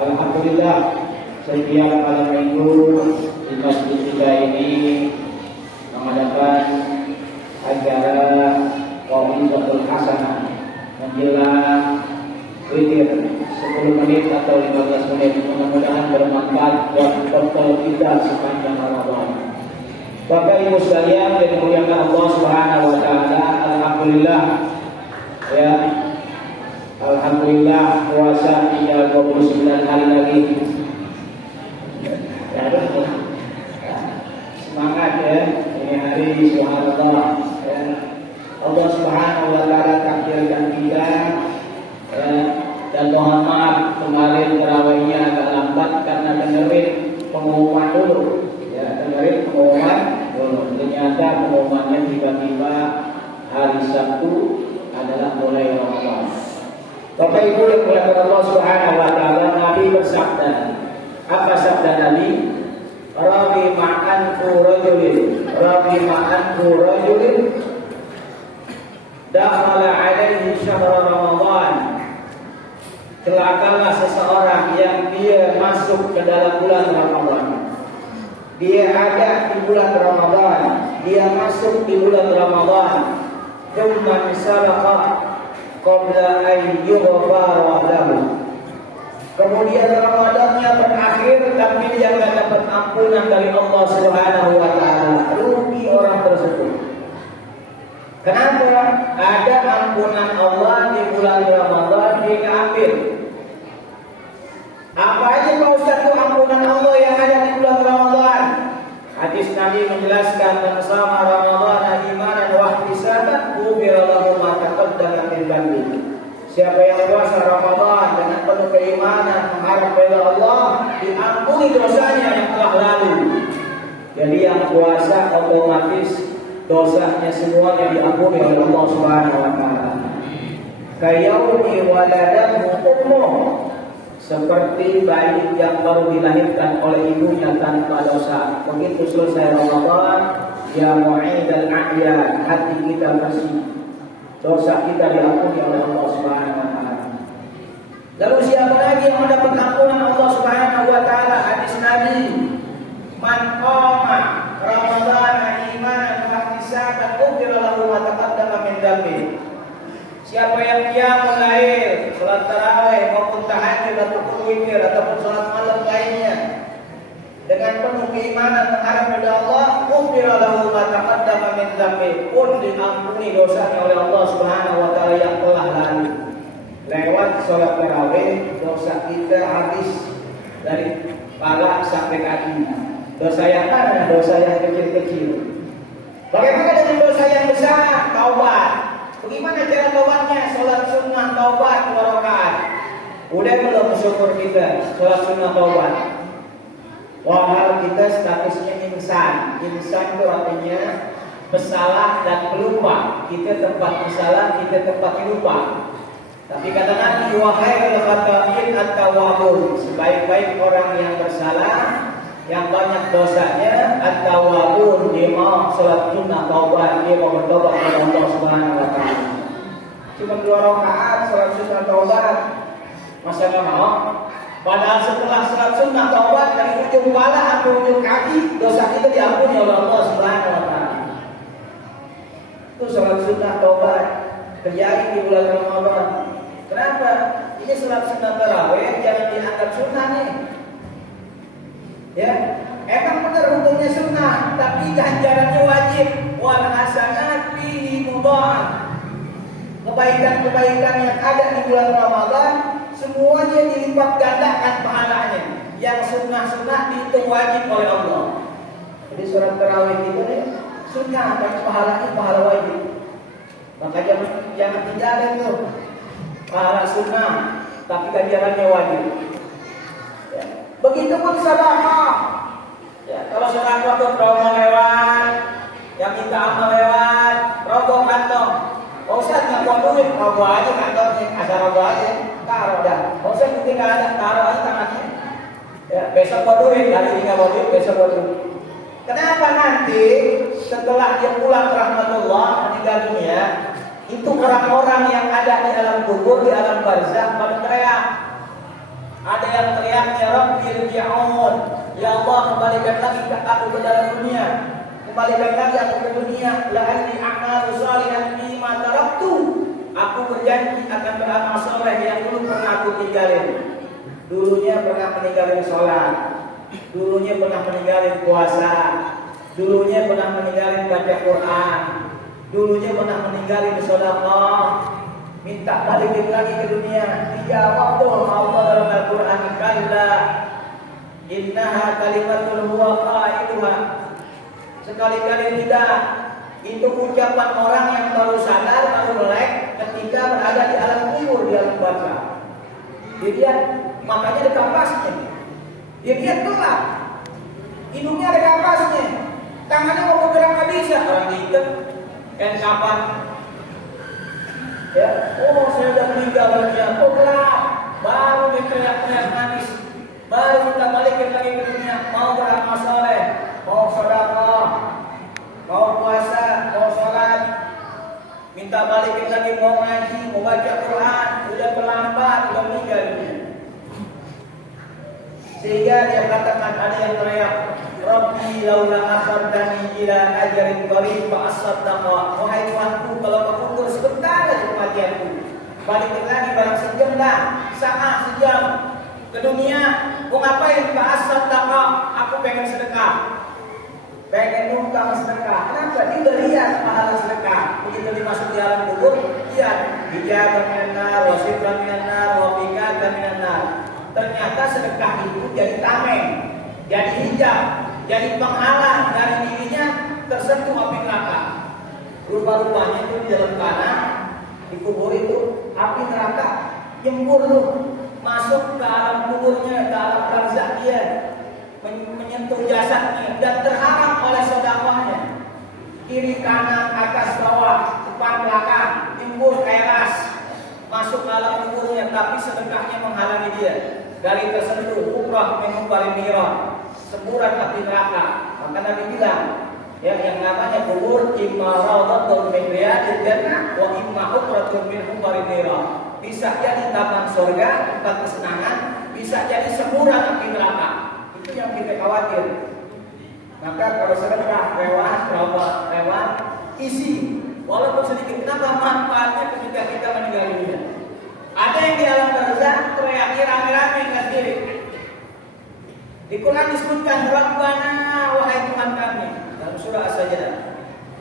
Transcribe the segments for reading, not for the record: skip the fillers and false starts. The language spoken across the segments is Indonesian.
Alhamdulillah, setiap malam minggu di masjid kita ini mengadakan acara Qaumizatul Hasanah menjelang witir 10 menit atau 15 menit. Mudah-mudahan bermanfaat buat total kita sepanjang Ramadan. Bapak Ibu sekalian yang dimuliakan Allah Subhanahu wa taala, alhamdulillah ya. Alhamdulillah puasa tinggal 29 hari lagi. Ya, semangat ya. Ini hari subhanallah ya. Allah Subhanahu wa taala takdirkan kita ya. Dan mohon maaf kemarin tarawihnya agak lambat karena dengerin pengumuman dulu. Ya, dengerin pengumuman dulu. Ternyata pengumumannya tiba-tiba hari Sabtu adalah mulai Ramadan. Bapak Ibu yang dimuliakan Allah Subhanahu wa taala, Nabi bersabda. Apa sabda Nabi? Rabi ma'an rajulin dakhala alaihi syahr Ramadan. Celakalah seseorang yang dia masuk ke dalam bulan Ramadan. Dia ada di bulan Ramadan, dia masuk di bulan Ramadan. Thumma sabaqa qabla an yughfara lahu. Kemudian Ramadannya berakhir tapi dia tidak dapat ampunan dari Allah Subhanahu wa taala. Rugi orang tersebut. Kenapa? Ada ampunan Allah di bulan Ramadan dia ambil. Apa aja Pak Ustaz itu ampunan Allah yang ada di bulan Ramadan? Hadis Nabi menjelaskan man shama Ramadan imanan wa ihtisaban ghufira lahu ma taqaddama min dhanbihi. Siapa yang puasa Ramadan dengan penuh keimanan mengharap kepada Allah, diampuni dosanya yang telah lalu. Jadi yang puasa otomatis dosanya semuanya diampuni oleh Allah Subhanahu wa taala. Kayaumi waladahu ummuh, seperti bayi yang baru dilahirkan oleh ibunya tanpa dosa. Begitu selesai Ramadan, ya mu'idal a'yan, hati kita bersih, dosa kita diampuni oleh Allah Subhanahu wa taala. Lalu siapa lagi yang mendapat ampunan Allah Subhanahu wa taala? Hadis Nabi, man qama Ramadhana imanan wa ihtisaban ghufira lahu ma taqaddama min dhanbihi. Siapa yang qiyamul lail, salat tarawih maupun tahajud ataupun witir ataupun salat malam lainnya dengan penuh keimanan mengharap kepada Allah, ghufira lahu ma taqaddama min dhanbihi, pun diampuni dosanya oleh Allah Subhanahu wa taala yang telah lalu. Lewat salat tarawih dosa kita habis dari kepala sampai kaki. Dosa yang mana? Dosa yang kecil-kecil. Bagaimana dengan dosa yang besar? Taubat. Bagaimana cara taubatnya? Salat sunnah taubat 2 rakaat. Udah belum bersyukur kita salat sunnah taubat? Wahal kita statusnya insan. Insan itu artinya bersalah dan pelupa. Kita tempat bersalah, kita tempat lupa. Tapi kata Nabi, wahai al-khata'in at-tawwabun, sebaik-baik orang yang bersalah, yang banyak dosanya, at-tawwabun, dia mau salat sunnah taubat, dia mau bertobat kepada Allah Subhanahu wa taala. Cuma 2 rakaat salat sunnah taubat, masa enggak mau? Padahal setelah salat sunnah taubat dari ujung kepala atau ujung kaki, dosa kita diampuni oleh Allah Subhanahu wa taala. Itu salat sunnah taubat terjadi di bulan Ramadan. Kenapa? Ini salat sunnah tarawih jangan dianggap sunnah nih. Ya, emang benar hukumnya sunnah, tapi ganjarannya wajib. Wal hasanat bihi mudha'af. Kebaikan-kebaikan yang ada di bulan Ramadan semuanya dilipat gandakan pahalanya. Yang sunnah-sunnah dihitung wajib oleh Allah. Jadi surat tarawih itu nih sunnah, tapi pahalanya pahala wajib. Maka jangan tinggalin tuh pahala sunnah, tapi ganjarannya wajib. Ya. Begitupun sedekah. Ya, kalau sedekah tuh promo lewat, yang kita amal lewat, rogoh kantong. Ustaz nggak mau duit, rogoh aja kantongnya, asal rogoh aja, taruh dah. Ustaz kita nggak ada, taruh aja tangannya. Ya, besok mau duit, hari ini nggak mau duit, besok mau duit. Kenapa nanti setelah dia pulang rahmatullah meninggal dunia, itu orang-orang yang ada di alam kubur, di alam barzakh pada teriak, Ada yang teriaknya Rabbi irji'un, ya Allah kembalikan lagi aku ke dalam dunia, kembalikan lagi aku ke dunia, la'anni a'malu shalihan fima taraktu. Aku berjanji akan beramal soleh yang dulu pernah aku tinggalin. Dulunya pernah meninggalin sholat, dulunya pernah meninggalin puasa, dulunya pernah meninggalin baca Quran, dulunya pernah meninggalin sedekah. Minta balikin lagi ke dunia. Dijawab tuh Allah dalam Al-Quran, kalla innaha kalimatul huwa qailuha. Sekali-kali tidak. Itu ucapan orang yang baru sadar, baru melek ketika berada di alam kubur, di alam barzakh. Dia lihat makanya ada kapasnya. Dia lihat kelak, hidungnya ada kapasnya, tangannya mau bergerak nggak bisa. Orang diikat, kan kapan? Ya, oh saya sudah meninggal dunia. Oh kelak, baru dia teriak-teriak nangis, baru kita balikin lagi ke dunia. Mau beramal soleh, mau sedekah, mau puasa, mau sholat, minta balikin lagi, mau ngaji, mau baca Quran, udah terlambat, udah meninggal dunia. Sehingga dia katakan, ada yang teriak, Rabbi laula akhartani ila ajalin qarib fa asaddaqa. Wahai Tuhanku, kalau kau mundur sebentar saja kematianku, balikin lagi barang sejam dah, sejam ke dunia. Mau ngapain? Fa asaddaqa. Aku pengen sedekah, pengen numpang sedekah. Kenapa? Dia udah lihat pahala sedekah. Begitu dimasuk di alam kubur, lihat hijab minan nar, wasifran minan nar, wa fikatan minan nar. Ternyata sedekah itu jadi tameng, jadi hijab, jadi penghalang dari dirinya tersentuh api neraka. Rupa-rupanya itu di dalam tanah, di kubur itu api neraka nyembur tuh, masuk ke alam kuburnya, ke alam barzakh dia, menyentuh jasadnya dan terhalang oleh sedekahnya. Kiri kanan, atas bawah, depan belakang, nyembur kayak ras, masuk ke alam kuburnya, tapi sedekahnya menghalangi dia dari tersentuh ukrah min hubarin niran, semburan api neraka. Maka Nabi bilang, ya, yang namanya kubur imma rawdatun min riyadil jannah wa imma hufratun min hubarin niran. Bisa jadi taman surga, tempat kesenangan, bisa jadi semburan api neraka. Itu yang kita khawatir. Maka kalau sedekah lewat isi, walaupun sedikit, kenapa manfaatnya ketika kita meninggal dunia? Ada yang di alam barzakh teriak rame-rame nggak sendiri. Di Quran disebutkan Rabbana, wahai Tuhan kami, dalam surah As-Sajdah.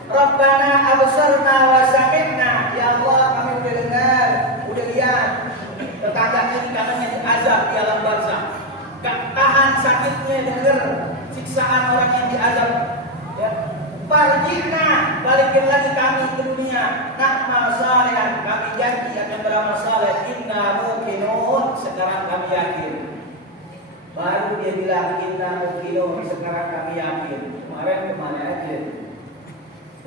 Rabbana absarna wa sami'na. Ya Allah, kami udah dengar, udah lihat tetangga ini katanya diazab di alam barzakh. Gak tahan sakitnya dengar siksaan orang yang diazab. Ya. Farjina, balikin lagi kami ke dunia. Na'mal salihan, kami janji akan beramal saleh. Inna muqinun, sekarang kami yakin. Baru dia bilang inna muqinun, sekarang kami yakin. Kemarin kemana aja?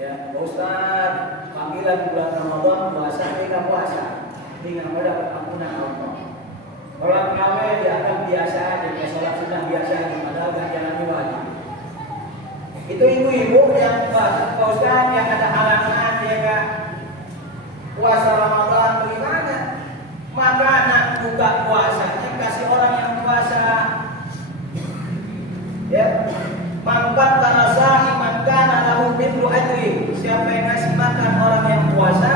Ya, Ustaz, panggilan bulan Ramadan puasa, kita puasa. Ini nggak dapat ampunan Allah. Orang kawin dianggap biasa aja, kayak sholat sunnah biasa aja, padahal gak jalan wajib. Itu ibu-ibu yang Pak Ustaz yang ada halangan dia gak puasa Ramadan bagaimana? Maka nak buka puasanya kasih orang yang puasa. Ya, mangkat tanasai mankana lahu mithlu ajri. Siapa yang ngasih makan orang yang puasa,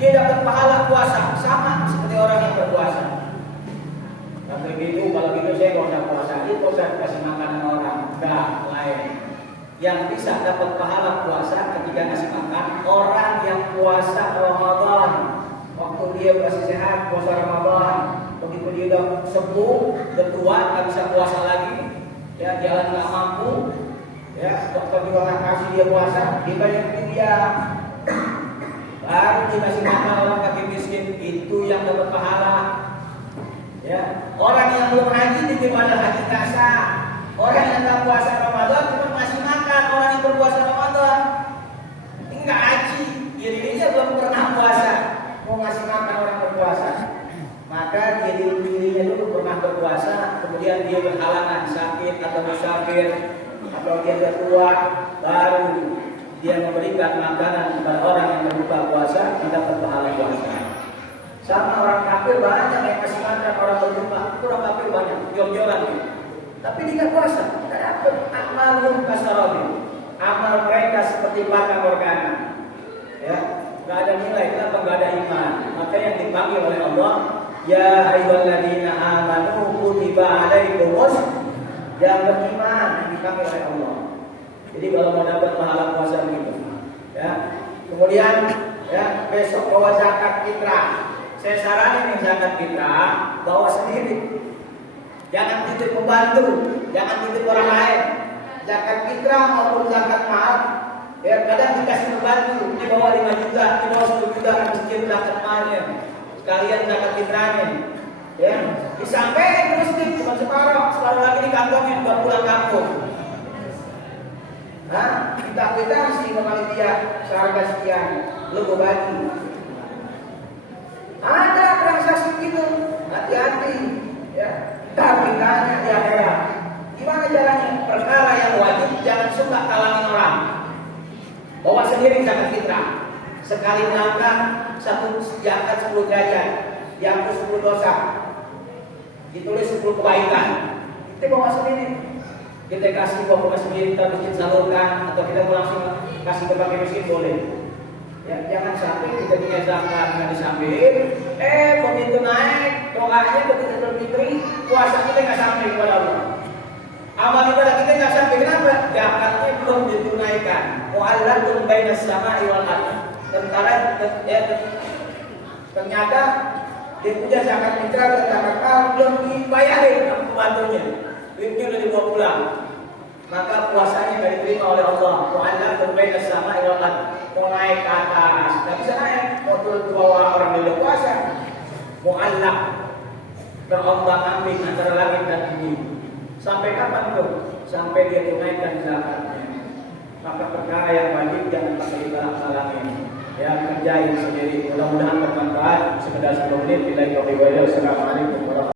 dia dapat pahala puasa sama seperti orang yang berpuasa. Tapi begitu, kalau gitu saya kalau udah puasa itu saya kasih makanan orang, enggak lain. Yang bisa dapat pahala puasa ketika ngasih makan orang yang puasa Ramadan. Waktu dia masih sehat puasa Ramadan, begitu dia udah sepuh, udah tua, nggak bisa puasa lagi, ya jalan nggak mampu, ya dokter juga nggak kasih dia puasa, dia banyak dia. Baru dia kasih makan orang kaki miskin, itu yang dapat pahala. Ya, orang yang belum haji daripada haji nggak sah. Orang yang nggak puasa Ramadan cuma ngasih makan orang yang berpuasa Ramadan. Enggak haji, ya dirinya belum pernah puasa, mau ngasih makan orang berpuasa. Maka dirinya dulu pernah berpuasa, kemudian dia berhalangan sakit atau musafir atau dia sudah tua, baru dia memberikan makanan kepada orang yang berbuka puasa, tidak berpahala puasa. Sama orang kafir banyak yang kasih makan orang berjumlah, itu orang kafir banyak, jor-joran gitu. Tapi dia nggak puasa, nggak dapat amalum kasarabi. Amal mereka seperti bata morgana, ya, nggak ada nilai, kenapa nggak ada iman? Maka yang dipanggil oleh Allah, ya ayyuhalladzina amanu kutiba alaikumus, yang beriman yang dipanggil oleh Allah. Jadi kalau mau dapat pahala puasa gitu, ya. Kemudian, ya, besok bawa zakat fitrah. Saya saranin yang zakat fitrah bawa sendiri. Jangan titip pembantu, jangan titip orang lain. Zakat fitrah maupun zakat mal, ya kadang dikasih pembantu, ini bawa 5 juta, ini bawa 10 juta ke masjid zakat malnya, sekalian zakat fitrahnya, ya disampaikan ke masjid cuma separuh lagi di kantongnya buat pulang kampung. Nah, kita sih panitia seharga sekian, lu gue bagi. Ada transaksi gitu, hati-hati, ya. Tapi tanya di akhirat, gimana caranya? Perkara yang wajib jangan suka kalangin orang. Bawa sendiri zakat fitrah. Sekali melangkah satu zakat 10 derajat, dihapus 10 dosa, ditulis 10 kebaikan. Kita bawa sendiri. Kita kasih bawa sendiri, kita masjid salurkan, atau kita mau langsung kasih ke pakai miskin boleh. Ya, jangan sampai kita punya zakat nggak disambil, begitu naik doanya begitu berfitri, puasa kita nggak sampai kepada Allah. Amal ibadah kita nggak sampai, kenapa? Zakatnya belum ditunaikan. Mu'allatun bainas sama'i wal ardh. Ternyata dia punya zakat fitrah dan zakat mal belum dibayarin sama pembantunya. Duitnya udah dibawa pulang. Maka puasanya nggak diterima oleh Allah. Mu'allatun bainas sama'i wal ardh. Mau naik ke atas, nggak bisa naik. Mau turun ke bawah, orang dia puasa. Mu'allaq, terombang-ambing antara langit dan bumi. Sampai kapan tuh? Sampai dia tunaikan zakatnya. Maka perkara yang wajib jangan pakai ibarat-halangin. Ya, kerjain sendiri. Mudah-mudahan bermanfaat. Sekedar 10 menit. Assalamualaikum warahmatullahi wabarakatuh.